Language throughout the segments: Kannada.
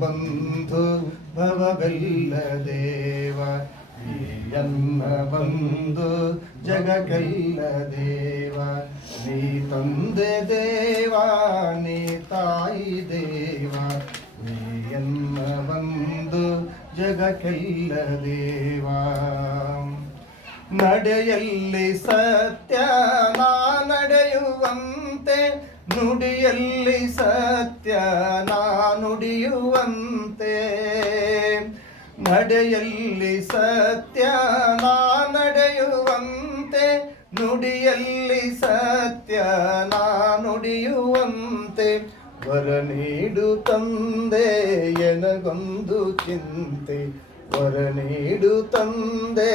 ಬಂಧು ಭವವೆಲ್ಲ ದೇವ ಎನ್ನ ಬಂಧು ಜಗಕ್ಕೆಲ್ಲ ದೇವ ನೀ ತಂದೆ ದೇವ ನೀ ತಾಯಿ ದೇವ ನೀ ಎನ್ನ ಬಂಧು ಜಗಕ್ಕೆಲ್ಲ ದೇವ ನಡೆಯಲ್ಲಿ ಸತ್ಯ ನಾ ನಡೆಯುವಂತೆ ನುಡಿಯಲ್ಲಿ ಸತ್ಯ ನಾ ನುಡಿಯುವಂತೆ ನಡೆಯಲ್ಲಿ ಸತ್ಯ ನಾ ನಡೆಯುವಂತೆ ನುಡಿಯಲ್ಲಿ ಸತ್ಯ ನಾ ನುಡಿಯುವಂತೆ ವರ ನೀಡು ತಂದೆ ಎನಗೊಂದು ಚಿಂತೆ ವರ ನೀಡು ತಂದೆ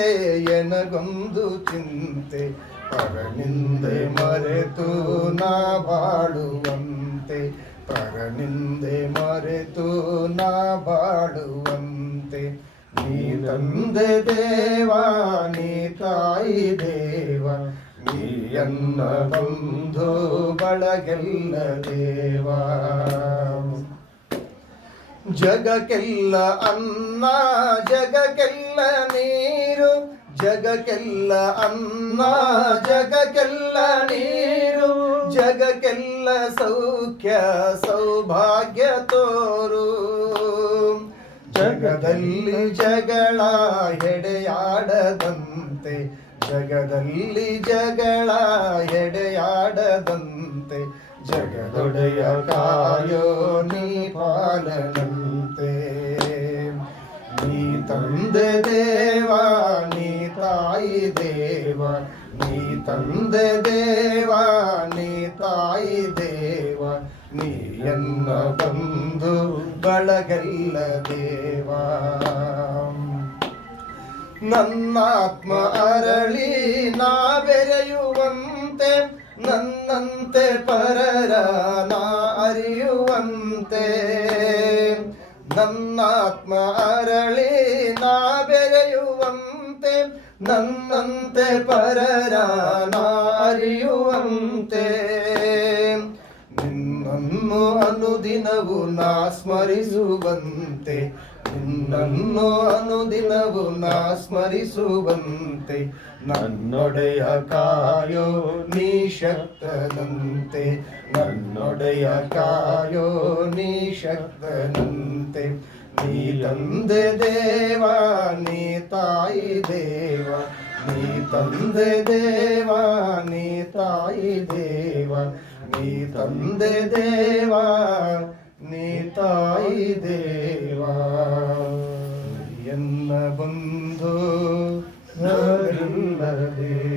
ಎನಗೊಂದು ಚಿಂತೆ ಪರನಿಂದೆ ಮರೆತು ನಾ ಬಾಳುವಂತೆ ಪರನಿಂದೆ ಮರೆತು ನಾ ಬಾಳುವಂತೆ ನೀ ತಂದೆ ದೇವ ನೀ ತಾಯಿ ದೇವ ನೀ ಎನ್ನ ಬಂಧು ಬಳಗೆಲ್ಲ ದೇವ ಜಗಕ್ಕೆಲ್ಲ ಅನ್ನ ಜಗಕ್ಕೆಲ್ಲ ನೀರು ಜಗಕ್ಕೆಲ್ಲ ಅನ್ನ ಜಗಕ್ಕೆಲ್ಲ ನೀರು ಜಗಕ್ಕೆಲ್ಲ ಸೌಖ್ಯ ಸೌಭಾಗ್ಯ ತೋರು ಜಗದಲ್ಲಿ ಜಗಳ ಎಡೆಯಾಡದಂತೆ ಜಗದಲ್ಲಿ ಜಗಳ ಎಡೆಯಾಡದಂತೆ ಜಗದೊಡೆಯ ಕಾಯೋ ನೀ ಪಾಲನಂತೆ ನೀ ತಂದೆ ದೇವ ನೀ ತಾಯಿ ದೇವ ನೀ ತಂದೆ ದೇವ ನೀ ತಾಯಿ ದೇವ ನೀ ಎನ್ನ ಬಂಧು ಬಳಗೆಲ್ಲ ದೇವ ನನ್ನಾತ್ಮ ಅರಳಿ ನಾ ಬೆರೆಯುವಂತೆ ನನ್ನಂತೆ ಪರರ ನಾ ಅರಿಯುವಂತೆ ನನ್ನಾತ್ಮ ಅರಳಿ ನಾ ಬೆರೆಯುವಂತೆ ನನ್ನಂತೆ ಪರರ ನಾ ಅರಿಯುವಂತೆ ನಿನ್ನನ್ನು ಅನುದಿನವು ನಾ ಸ್ಮರಿಸುವಂತೆ ನಿನ್ನನ್ನು ಅನುದಿನವು ನಾ ಸ್ಮರಿಸುವಂತೆ ನನ್ನೊಡೆಯ ಕಾಯೋ ನೀ ಶಕ್ತನಂತೆ ನನ್ನೊಡೆಯ ಕಾಯೋ ನೀ ಶಕ್ತನಂತೆ ನೀ ತಂದೆ ದೇವ ನೀ ತಾಯಿ ದೇವ ನೀ ತಂದೆ ದೇವ ನೀ ತಾಯಿ ದೇವ ನೀ ತಂದೆ ದೇವ ನೀ ತಾಯಿ ದೇವ ಎನ್ನ ಬಂಧು ಎಲ್ಲ ದೇವ